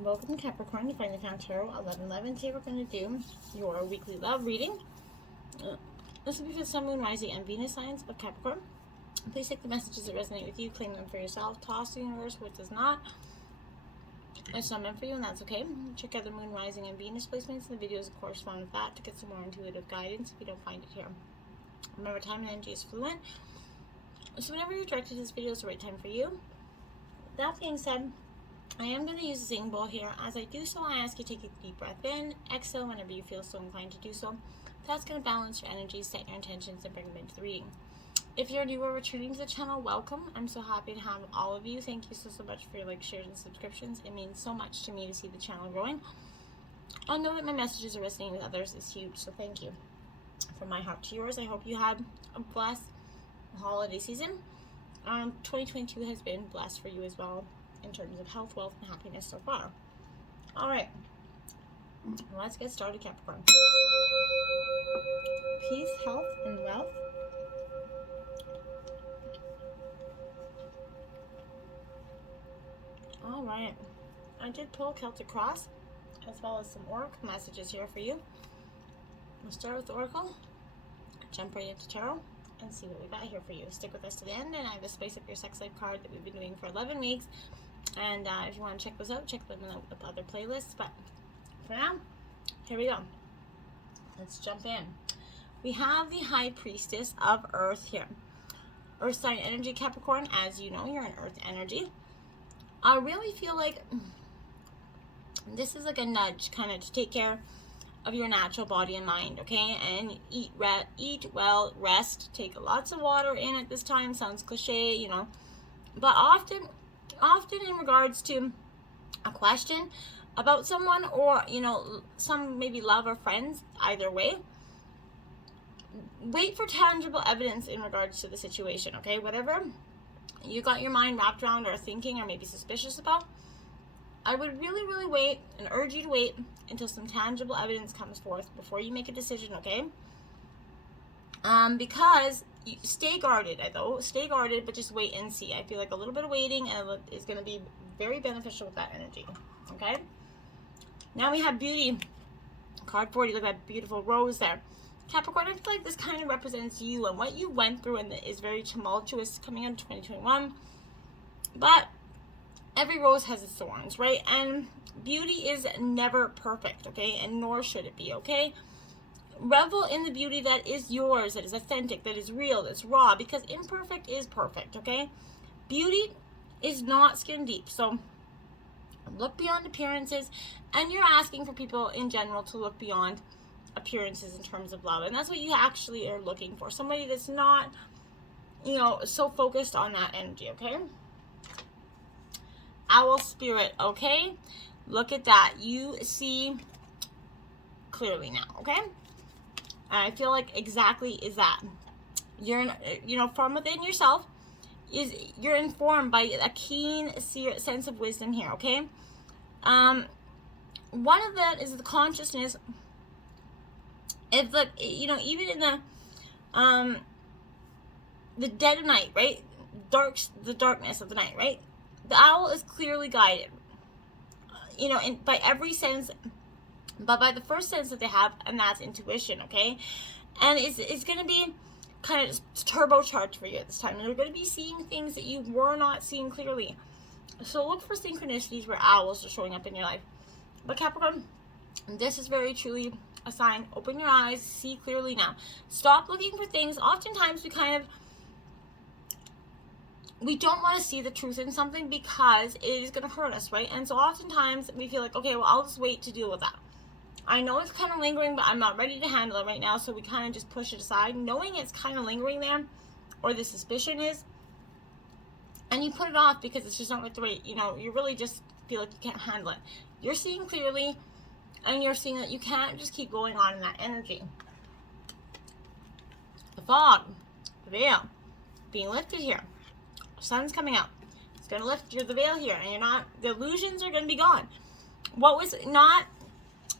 Welcome to Capricorn, you finally found Tarot 1111. Today we're going to do your weekly love reading. This will be for the Sun, Moon, Rising, and Venus signs of Capricorn. Please take the messages that resonate with you, claim them for yourself, toss the universe what does not. It's not meant for you, and that's okay. Check out the Moon, Rising, and Venus placements in the videos that correspond with that to get some more intuitive guidance if you don't find it here. Remember, time and energy is fluent, so whenever you're directed to this video, it's the right time for you. That being said, I am going to use a singing bowl here. As I do so, I ask you to take a deep breath in, exhale whenever you feel so inclined to do so. That's going to balance your energy, set your intentions, and bring them into the reading. If you're new or returning to the channel, welcome. I'm so happy to have all of you. Thank you so much for your likes, shares, and subscriptions. It means so much to me to see the channel growing. I know that my messages are resonating with others is huge, so thank you. From my heart to yours, I hope you had a blessed holiday season. 2022 has been blessed for you as well, in terms of health, wealth, and happiness so far. All right, let's get started, Capricorn. Peace, health, and wealth. All right, I did pull Celtic Cross, as well as some Oracle messages here for you. We'll start with the Oracle, jump right into Tarot, and see what we got here for you. Stick with us to the end, and I have a Spice Up Your Sex Life card that we've been doing for 11 weeks. And if you want to check those out, check them out with other playlists. But for now, here we go. Let's jump in. We have the High Priestess of Earth here. Earth sign energy, Capricorn. As you know, you're an Earth energy. I really feel like this is like a nudge kind of to take care of your natural body and mind, okay? And eat well, rest, take lots of water in at this time. Sounds cliche, you know. But often in regards to a question about someone, or you know, some maybe love or friends, either way, wait for tangible evidence in regards to the situation, okay? Whatever you got your mind wrapped around or thinking or maybe suspicious about, I would really wait and urge you to wait until some tangible evidence comes forth before you make a decision, okay? Because stay guarded, stay guarded, but just wait and see. I feel like a little bit of waiting is going to be very beneficial with that energy, okay? Now we have Beauty, card 40. Look at that beautiful rose there. Capricorn, I feel like this kind of represents you and what you went through, and is very tumultuous coming into 2021. But every rose has its thorns, right? And beauty is never perfect, okay? And nor should it be, okay? Revel in the beauty that is yours, that is authentic, that is real, that's raw, because imperfect is perfect, okay? Beauty is not skin deep, so look beyond appearances, and you're asking for people in general to look beyond appearances in terms of love, and that's what you actually are looking for. Somebody that's not, you know, so focused on that energy, okay? Owl spirit, okay? Look at that. You see clearly now, okay? And I feel like exactly is that. You're, you know, from within yourself, you're informed by a keen sense of wisdom here, okay? One of that is the consciousness. If the, you know, even in the dead of night, right? The darkness of the night, right? The owl is clearly guided, you know, by every sense, but by the first sense that they have, and that's intuition, okay? And it's going to be kind of turbocharged for you at this time. And you're going to be seeing things that you were not seeing clearly. So look for synchronicities where owls are showing up in your life. But Capricorn, this is very truly a sign. Open your eyes, see clearly now. Stop looking for things. Oftentimes we don't want to see the truth in something because it is going to hurt us, right? And so oftentimes we feel like, okay, well, I'll just wait to deal with that. I know it's kind of lingering, but I'm not ready to handle it right now, so we kind of just push it aside, knowing it's kind of lingering there, or the suspicion is, and you put it off because it's just not worth the wait. You know, you really just feel like you can't handle it. You're seeing clearly, and you're seeing that you can't just keep going on in that energy. The fog, the veil, being lifted here. Sun's coming out. It's going to lift the veil here, and the illusions are going to be gone. What was not,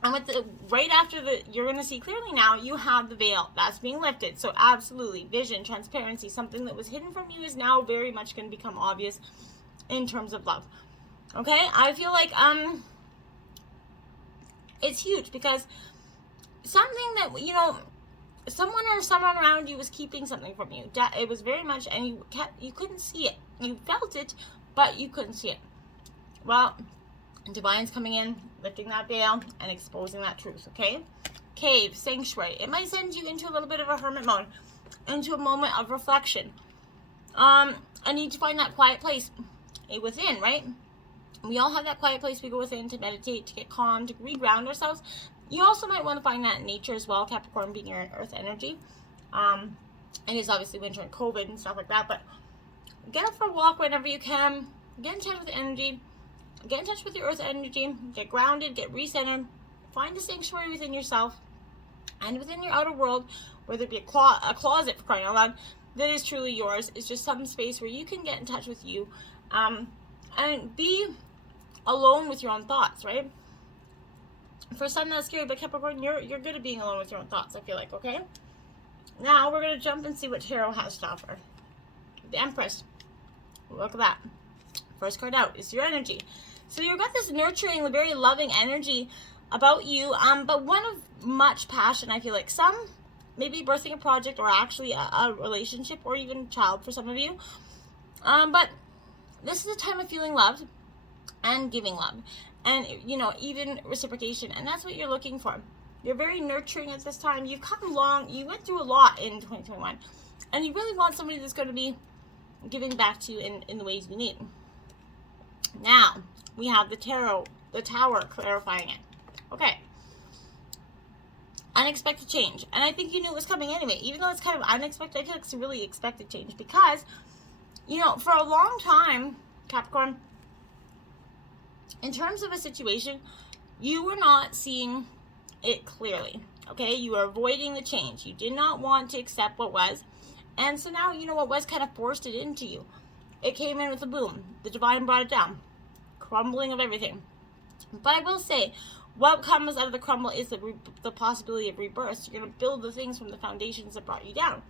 and with right after you're going to see clearly now, you have the veil that's being lifted. So absolutely, vision, transparency, something that was hidden from you is now very much going to become obvious in terms of love. Okay, I feel like it's huge because something that, you know, someone or someone around you was keeping something from you. It was very much, and you couldn't see it. You felt it, but you couldn't see it. Well, Divine's coming in, lifting that veil, and exposing that truth, okay? Cave, sanctuary. It might send you into a little bit of a hermit mode, into a moment of reflection. I need to find that quiet place within, right? We all have that quiet place we go within to meditate, to get calm, to reground ourselves. You also might want to find that in nature as well, Capricorn being your earth energy. It is obviously winter and COVID and stuff like that, but get up for a walk whenever you can. Get in touch with the energy. Get in touch with your earth energy. Get grounded, get recentered. Find a sanctuary within yourself and within your outer world, whether it be a closet, for crying out loud, that is truly yours. It's just some space where you can get in touch with you and be alone with your own thoughts, right? For some, that's scary, but Capricorn, you're good at being alone with your own thoughts, I feel like, okay? Now, we're going to jump and see what Tarot has to offer. The Empress. Look at that. First card out is your energy. So you've got this nurturing, very loving energy about you, but one of much passion, I feel like. Some, maybe birthing a project or actually a relationship or even a child for some of you. But this is a time of feeling loved and giving love. And, you know, even reciprocation. And that's what you're looking for. You're very nurturing at this time. You've come long. You went through a lot in 2021. And you really want somebody that's going to be giving back to you in the ways you need. Now, we have the tarot, the tower, clarifying it. Okay. Unexpected change. And I think you knew it was coming anyway. Even though it's kind of unexpected, I feel like it's a really expected change. Because, you know, for a long time, Capricorn, in terms of a situation, you were not seeing it clearly. Okay? You were avoiding the change. You did not want to accept what was. And so now, you know, what was kind of forced it into you. It came in with a boom. The divine brought it down. Crumbling of everything. But I will say, what comes out of the crumble is the possibility of rebirth. You're going to build the things from the foundations that brought you down.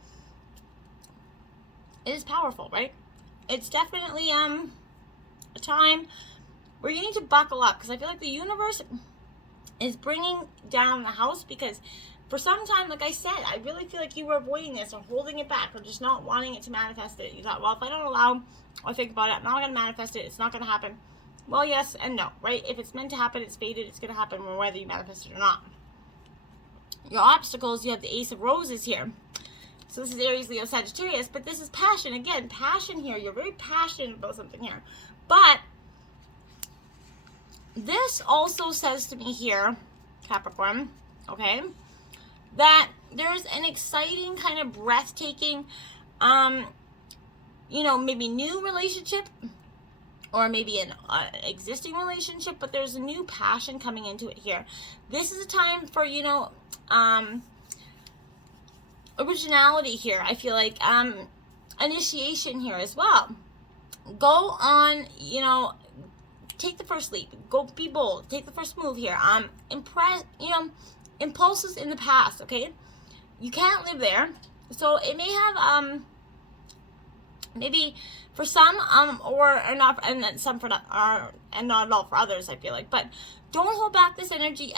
It is powerful, right? It's definitely a time where you need to buckle up. Because I feel like the universe is bringing down the house. Because for some time, like I said, I really feel like you were avoiding this or holding it back or just not wanting it to manifest it. You thought, well, if I don't allow or think about it, I'm not going to manifest it. It's not going to happen. Well, yes and no, right? If it's meant to happen, it's fated. It's going to happen whether you manifest it or not. Your obstacles, you have the Ace of Roses here. So this is Aries, Leo, Sagittarius. But this is passion. Again, passion here. You're very passionate about something here. But this also says to me here, Capricorn, okay, that there's an exciting kind of breathtaking, you know, maybe new relationship or maybe an existing relationship, but there's a new passion coming into it here. This is a time for, you know, originality here. I feel like initiation here as well. Go on, you know, take the first leap. Go be bold. Take the first move here. Impress, you know, impulses in the past, okay? You can't live there. So it may have maybe for some or not, and then some for not, and not at all for others, I feel like. But don't hold back this energy.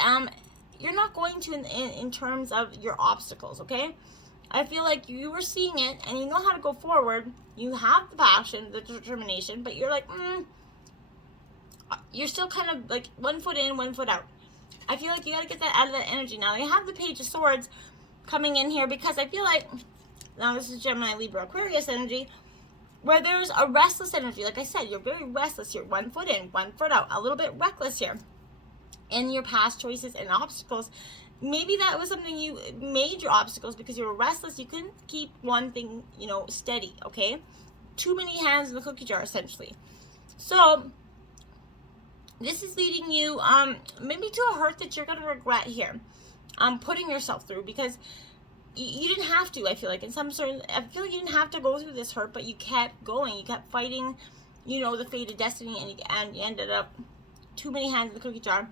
You're not going to in terms of your obstacles, okay? I feel like you were seeing it and you know how to go forward. You have the passion, the determination, but you're like, you're still kind of like 1 foot in, 1 foot out. I feel like you got to get that out of that energy. Now, you have the Page of Swords coming in here because I feel like, now this is Gemini, Libra, Aquarius energy, where there's a restless energy. Like I said, you're very restless here. 1 foot in, 1 foot out. A little bit reckless here in your past choices and obstacles. Maybe that was something you made your obstacles because you were restless. You couldn't keep one thing, you know, steady, okay? Too many hands in the cookie jar, essentially. So this is leading you maybe to a hurt that you're going to regret here. Putting yourself through because you didn't have to, I feel like. In some sort of, I feel like you didn't have to go through this hurt, but you kept going. You kept fighting, you know, the fate of destiny, and you ended up too many hands in the cookie jar.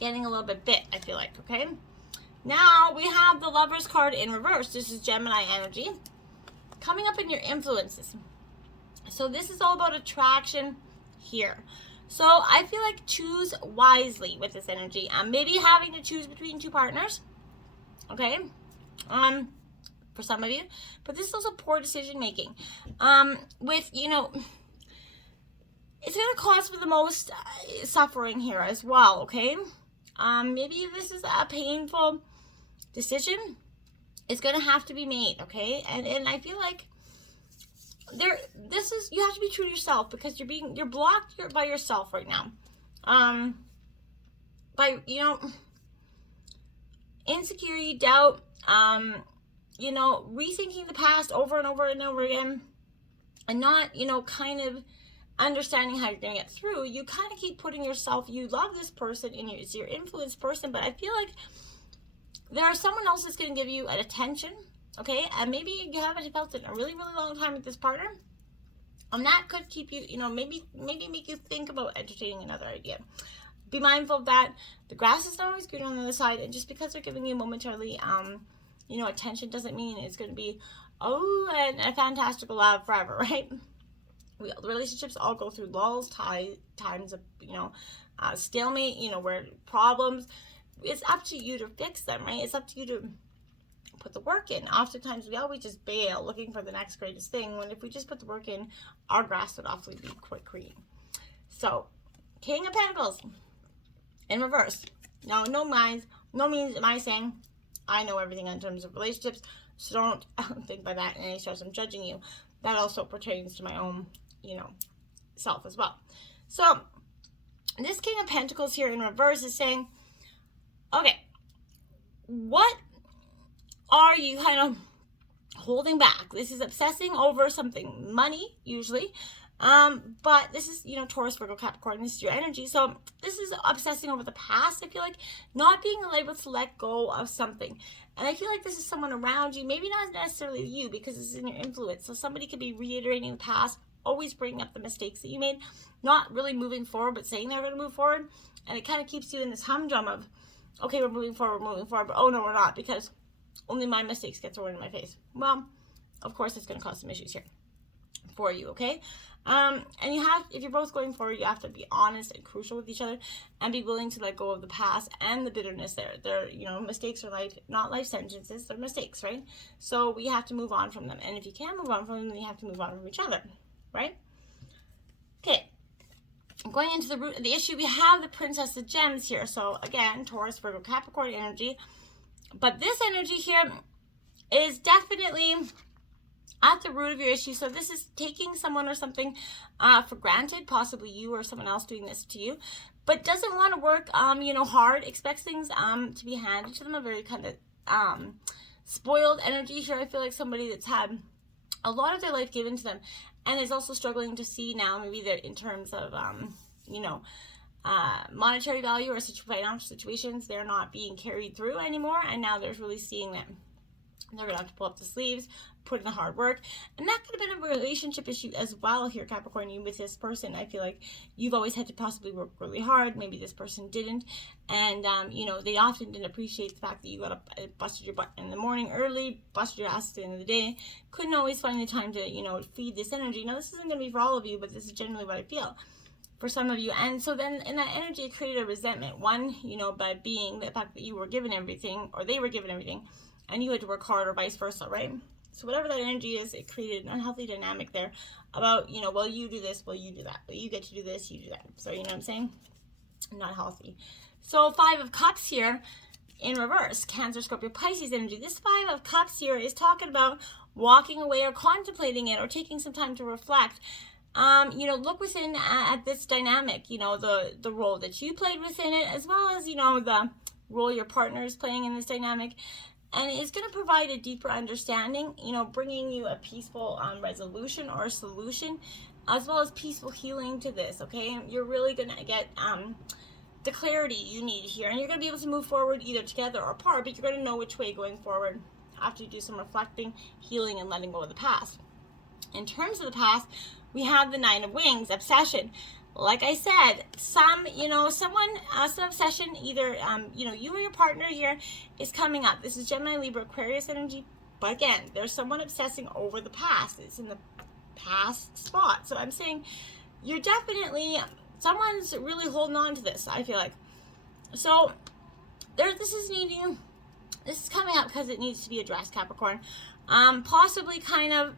Getting a little bit bit, I feel like, okay? Now, we have the Lovers card in reverse. This is Gemini energy. Coming up in your influences. So this is all about attraction here. So I feel like choose wisely with this energy. Maybe having to choose between two partners, okay? For some of you, but this is also poor decision making. With, you know, it's going to cause for the most suffering here as well, okay? Maybe this is a painful decision. It's going to have to be made, okay? And I feel like you have to be true to yourself, because you're blocked by yourself right now. By, you know, insecurity, doubt, you know, rethinking the past over and over and over again, and not, you know, kind of understanding how you're going to get through. You kind of keep putting yourself, you love this person and it's your influence person, but I feel like there's someone else that's going to give you an attention, okay? And maybe you haven't felt it in a really, really long time with this partner. And that could keep you, you know, maybe make you think about entertaining another idea. Be mindful of that. The grass is not always green on the other side, and just because they're giving you momentarily, you know, attention doesn't mean it's going to be, and a fantastical love forever, right? Relationships all go through lulls, times of, you know, stalemate, you know, where problems, it's up to you to fix them, right? It's up to you to put the work in. Oftentimes we always just bail looking for the next greatest thing, when if we just put the work in, our grass would awfully be quite green. So, King of Pentacles in reverse. Now, no means am I saying I know everything in terms of relationships, so don't think by that in any sense I'm judging you. That also pertains to my own, you know, self as well. So, this King of Pentacles here in reverse is saying, okay, what are you kind of holding back? This is obsessing over something, money, usually. But this is, you know, Taurus, Virgo, Capricorn, this is your energy. So this is obsessing over the past. I feel like not being able to let go of something. And I feel like this is someone around you, maybe not necessarily you, because this is in your influence. So somebody could be reiterating the past, always bringing up the mistakes that you made, not really moving forward, but saying they're going to move forward. And it kind of keeps you in this humdrum of, okay, we're moving forward, but oh no, we're not, because only my mistakes get thrown in my face. Well, of course, it's going to cause some issues here for you, okay? And you have, if you're both going forward, you have to be honest and crucial with each other, and be willing to let go of the past and the bitterness there. They're, you know, mistakes are not life sentences, they're mistakes, right? So we have to move on from them. And if you can't move on from them, then you have to move on from each other, right? Okay. Going into the root of the issue, we have the Princess of Gems here. So again, Taurus, Virgo, Capricorn energy. But this energy here is definitely at the root of your issue. So this is taking someone or something for granted, possibly you or someone else doing this to you, but doesn't want to work, you know, hard, expects things to be handed to them, a very kind of spoiled energy here. I feel like somebody that's had a lot of their life given to them and is also struggling to see now, maybe that in terms of, you know, monetary value or financial situations, they're not being carried through anymore, and now they're really seeing that they're gonna have to pull up the sleeves, put in the hard work. And that could have been a relationship issue as well here, Capricorn. You with this person, I feel like you've always had to possibly work really hard. Maybe this person didn't, and you know, they often didn't appreciate the fact that you got up, busted your butt in the morning early, busted your ass at the end of the day, couldn't always find the time to, you know, feed this energy. Now, this isn't going to be for all of you, but this is generally what I feel for some of you. And so then in that energy, it created a resentment. One, you know, by being the fact that you were given everything, or they were given everything, and you had to work hard, or vice versa, right? So whatever that energy is, it created an unhealthy dynamic there about, you know, well, you do this, well, you do that, well, you get to do this, you do that. So, you know what I'm saying? Not healthy. So 5 of Cups here in reverse, Cancer, Scorpio, Pisces energy. This 5 of Cups here is talking about walking away or contemplating it or taking some time to reflect. You know, look within at this dynamic, you know, the role that you played within it, as well as, you know, the role your partner is playing in this dynamic. And it's going to provide a deeper understanding, you know, bringing you a peaceful resolution or solution, as well as peaceful healing to this, okay? You're really going to get the clarity you need here, and you're going to be able to move forward either together or apart, but you're going to know which way going forward after you do some reflecting, healing, and letting go of the past. In terms of the past, we have the 9 of Wings, obsession. Like I said, some obsession, either, you know, you or your partner here is coming up. This is Gemini, Libra, Aquarius energy. But again, there's someone obsessing over the past. It's in the past spot. So I'm saying you're definitely someone's really holding on to this, I feel like. So this is coming up because it needs to be addressed, Capricorn. Possibly kind of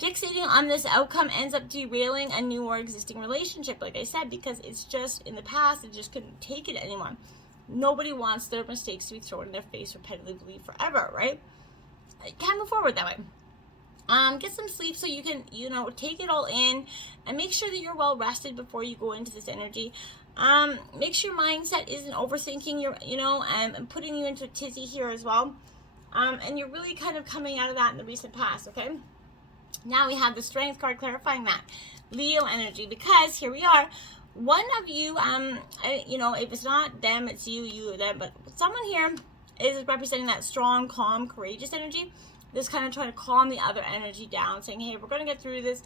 fixating on this outcome ends up derailing a new or existing relationship, like I said, because it's just in the past, it just couldn't take it anymore. Nobody wants their mistakes to be thrown in their face repetitively forever, right? It can't move forward that way. Get some sleep so you can, take it all in, and make sure that you're well rested before you go into this energy. Make sure your mindset isn't overthinking your, and putting you into a tizzy here as well. And you're really kind of coming out of that in the recent past, okay? Now we have the Strength card clarifying that. Leo energy, because here we are. One of you, if it's not them, it's you, them, but someone here is representing that strong, calm, courageous energy. This kind of trying to calm the other energy down, saying, hey, we're going to get through this.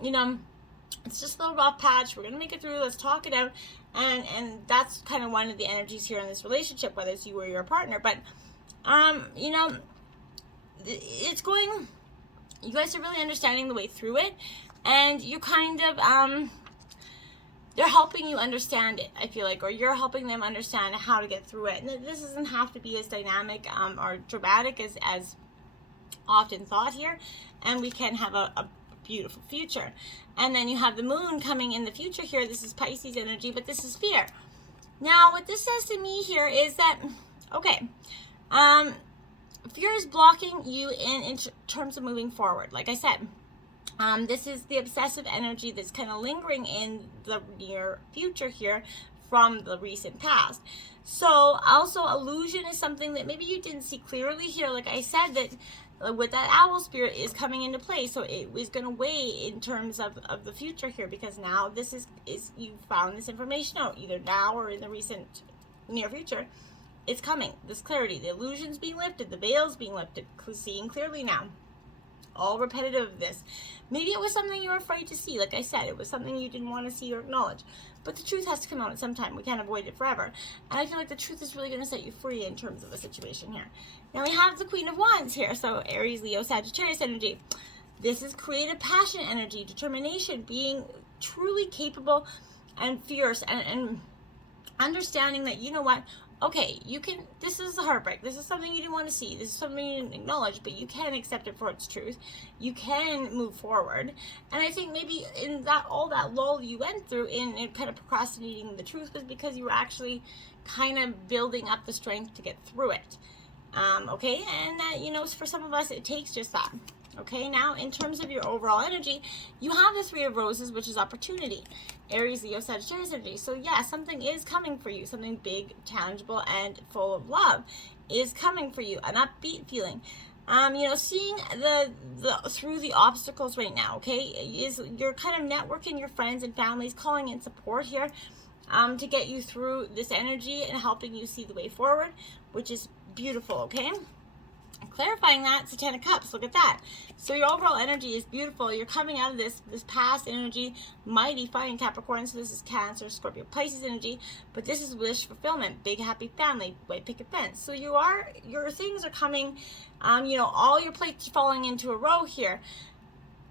It's just a little rough patch. We're going to make it through. Let's talk it out. And that's kind of one of the energies here in this relationship, whether it's you or your partner. But, it's going, you guys are really understanding the way through it. And you kind of, they're helping you understand it, I feel like, or you're helping them understand how to get through it. And this doesn't have to be as dynamic or dramatic as often thought here, and we can have a beautiful future. And then you have the moon coming in the future here. This is Pisces energy, but this is fear. Now, what this says to me here is that, okay, fear is blocking you in terms of moving forward. Like I said, this is the obsessive energy that's kind of lingering in the near future here from the recent past. So also illusion is something that maybe you didn't see clearly here. Like I said, that with that owl spirit is coming into play, so it is going to weigh in terms of the future here, because now this is you found this information out, either now or in the recent near future. It's coming, this clarity, the illusion's being lifted, the veil's being lifted, seeing clearly now. All repetitive of this. Maybe it was something you were afraid to see. Like I said, it was something you didn't want to see or acknowledge. But the truth has to come out at some time. We can't avoid it forever. And I feel like the truth is really going to set you free in terms of the situation here. Now we have the Queen of Wands here. So Aries, Leo, Sagittarius energy. This is creative passion energy, determination, being truly capable and fierce, and understanding that, you know what, okay, you can, this is a heartbreak. This is something you didn't want to see. This is something you didn't acknowledge, but you can accept it for its truth. You can move forward. And I think maybe in that, all that lull you went through in kind of procrastinating the truth was because you were actually kind of building up the strength to get through it. Okay, and that, for some of us, it takes just that. Okay, now in terms of your overall energy, you have the Three of Roses, which is opportunity. Aries, Leo, Sagittarius energy. So yeah, something is coming for you. Something big, tangible, and full of love is coming for you. An upbeat feeling. Seeing the through the obstacles right now, okay, is you're kind of networking your friends and families, calling in support here to get you through this energy and helping you see the way forward, which is beautiful, okay? Clarifying that, it's the Ten of Cups. Look at that. So your overall energy is beautiful. You're coming out of this past energy, mighty, fine Capricorn. So this is Cancer, Scorpio, Pisces energy. But this is wish fulfillment, big happy family, white picket fence. So your things are coming, all your plates are falling into a row here.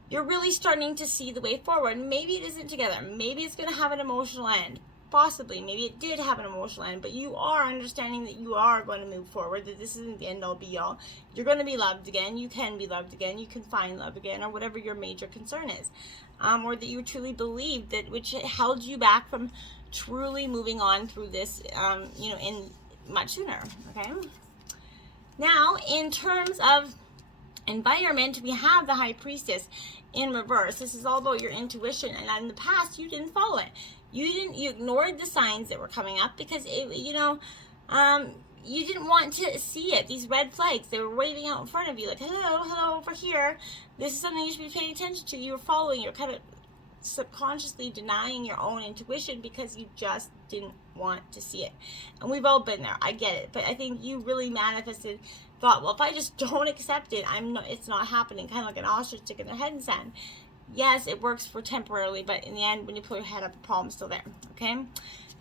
You're really starting to see the way forward. Maybe it isn't together. Maybe it's going to have an emotional end. Possibly, maybe it did have an emotional end, but you are understanding that you are going to move forward, that this isn't the end all be all. You're going to be loved again. You can be loved again. You can find love again, or whatever your major concern is. Or that you truly believed that, which held you back from truly moving on through this, in much sooner. Okay. Now, in terms of environment, we have the High Priestess in reverse. This is all about your intuition, and in the past, you didn't follow it. You ignored the signs that were coming up because you didn't want to see it. These red flags, they were waving out in front of you like, hello, over here. This is something you should be paying attention to. You were following, you're kind of subconsciously denying your own intuition because you just didn't want to see it. And we've all been there. I get it. But I think you really manifested, thought, well, if I just don't accept it, it's not happening. Kind of like an ostrich sticking their head in sand. Yes, it works for temporarily, but in the end, when you pull your head up, the problem's still there, okay?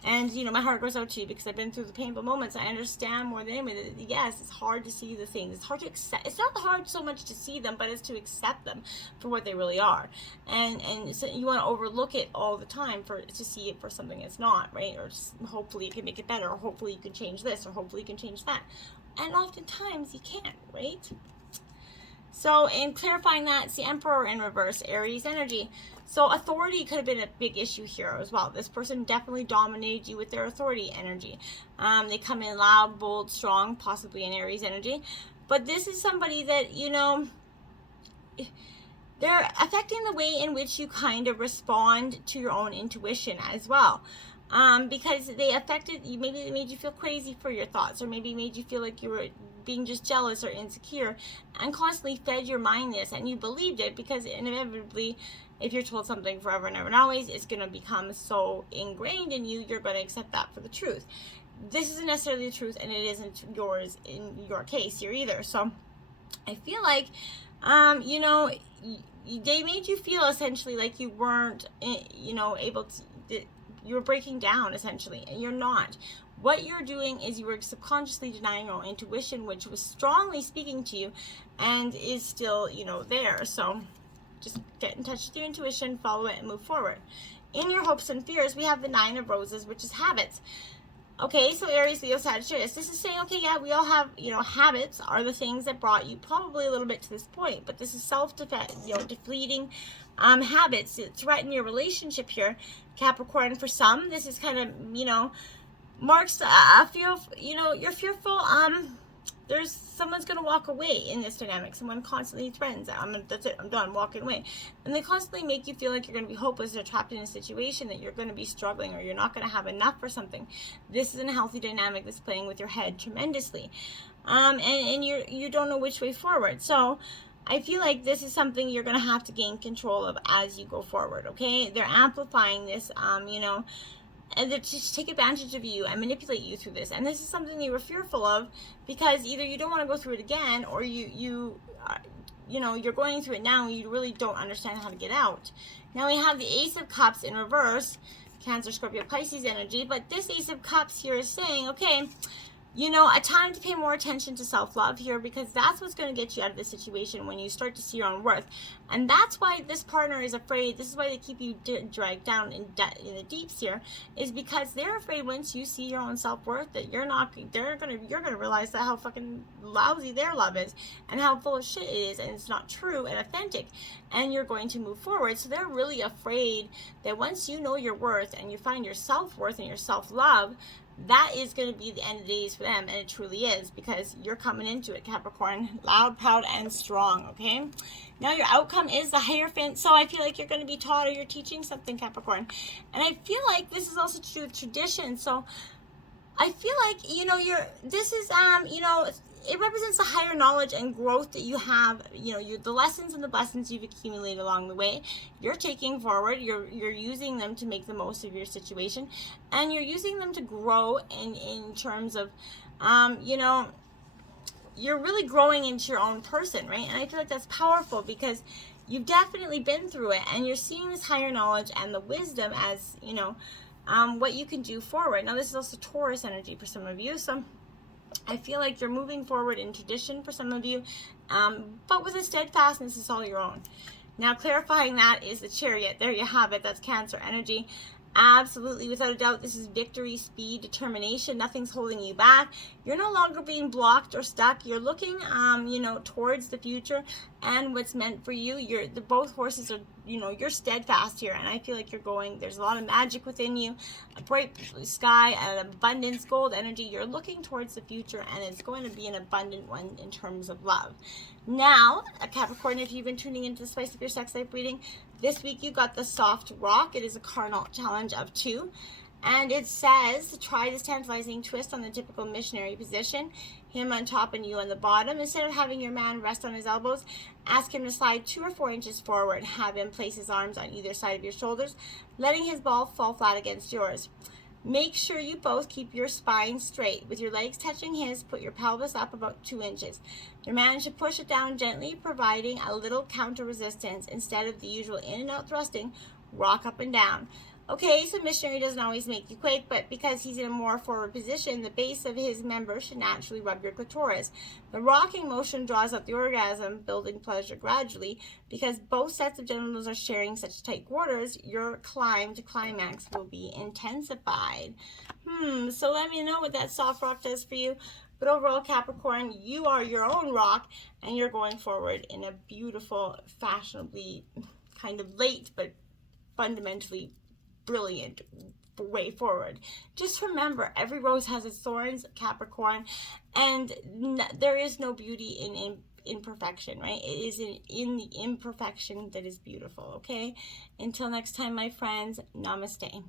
And, you know, my heart goes out to you because I've been through the painful moments. I understand more than anybody that, yes, it's hard to see the things. It's hard to accept. It's not hard so much to see them, but it's to accept them for what they really are. And so you want to overlook it all the time to see it for something it's not, right? Or just, hopefully you can make it better, or hopefully you can change this, or hopefully you can change that. And oftentimes you can't, right? So in clarifying that, it's the Emperor in reverse, Aries energy. So authority could have been a big issue here as well. This person definitely dominated you with their authority energy. They come in loud, bold, strong, possibly in Aries energy. But this is somebody that, you know, they're affecting the way in which you kind of respond to your own intuition as well. Because they affected you, maybe they made you feel crazy for your thoughts, or maybe made you feel like you were being just jealous or insecure, and constantly fed your mind this, and you believed it, because inevitably, if you're told something forever and ever and always, it's going to become so ingrained in you, you're going to accept that for the truth. This isn't necessarily the truth, and it isn't yours in your case here either. So I feel like, you know, they made you feel essentially like you weren't, you know, able to, you were breaking down essentially, and you're not. What you're doing is you were subconsciously denying your own intuition, which was strongly speaking to you and is still, you know, there. So just get in touch with your intuition, follow it, and move forward. In your hopes and fears, we have the Nine of Roses, which is habits. Okay, so Aries, Leo, Sagittarius. This is saying, okay, yeah, we all have, you know, habits are the things that brought you probably a little bit to this point, but this is self-defeating, you know, defleeting habits that threaten your relationship here, Capricorn. For some, this is kind of, you know, marks a fear, you know, you're fearful, there's someone's going to walk away in this dynamic. Someone constantly threatens, that's it, I'm done, walking away. And they constantly make you feel like you're going to be hopeless or trapped in a situation, that you're going to be struggling, or you're not going to have enough for something. This is a healthy dynamic that's playing with your head tremendously. And you don't know which way forward. So I feel like this is something you're going to have to gain control of as you go forward, okay? They're amplifying this, you know, and they just take advantage of you and manipulate you through this. And this is something you were fearful of, because either you don't want to go through it again, or you know, you're going through it now and you really don't understand how to get out. Now we have the Ace of Cups in reverse, Cancer, Scorpio, Pisces energy. But this Ace of Cups here is saying, okay, you know, a time to pay more attention to self-love here, because that's what's going to get you out of this situation when you start to see your own worth. And that's why this partner is afraid. This is why they keep you dragged down in the deeps here, is because they're afraid once you see your own self-worth that you're going to realize that how fucking lousy their love is, and how full of shit it is, and it's not true and authentic, and you're going to move forward. So they're really afraid that once you know your worth and you find your self-worth and your self-love, that is going to be the end of the days for them. And it truly is, because you're coming into it, Capricorn, loud, proud, and strong, okay? Now your outcome is the Hierophant. So I feel like you're going to be taught, or you're teaching something, Capricorn. And I feel like this is also to do with tradition. So I feel like, you know, this is, you know, it represents the higher knowledge and growth that you have, you know, the lessons and the blessings you've accumulated along the way. You're taking forward, you're using them to make the most of your situation, and you're using them to grow in terms of, you know, you're really growing into your own person, right? And I feel like that's powerful, because you've definitely been through it, and you're seeing this higher knowledge and the wisdom as, you know, what you can do forward. Now this is also Taurus energy for some of you, so I feel like you're moving forward in tradition for some of you, but with a steadfastness is all your own. Now clarifying that is the Chariot. There you have it. That's Cancer energy. Absolutely, without a doubt, this is victory, speed, determination. Nothing's holding you back. You're no longer being blocked or stuck. You're looking, you know, towards the future and what's meant for you. Both horses are, you know, you're steadfast here, and I feel like you're going. There's a lot of magic within you, a bright blue sky, and abundance, gold energy. You're looking towards the future, and it's going to be an abundant one in terms of love. Now, Capricorn, if you've been tuning into the Spice of Your Sex Life reading, this week you got the Soft Rock. It is a cardinal challenge of 2. And it says to try this tantalizing twist on the typical missionary position. Him on top and you on the bottom. Instead of having your man rest on his elbows, ask him to slide 2 or 4 inches forward. Have him place his arms on either side of your shoulders, letting his ball fall flat against yours. Make sure you both keep your spine straight. With your legs touching his, put your pelvis up about 2 inches. Your man should push it down gently, providing a little counter resistance. Instead of the usual in and out thrusting, rock up and down. Okay, so missionary doesn't always make you quake, but because he's in a more forward position, the base of his member should naturally rub your clitoris. The rocking motion draws out the orgasm, building pleasure gradually. Because both sets of genitals are sharing such tight quarters, your climb to climax will be intensified. So let me know what that soft rock does for you. But overall, Capricorn, you are your own rock, and you're going forward in a beautiful, fashionably kind of late, but fundamentally brilliant way forward. Just remember, every rose has its thorns, Capricorn, and there is no beauty in imperfection, right? It is in the imperfection that is beautiful, okay? Until next time, my friends, namaste.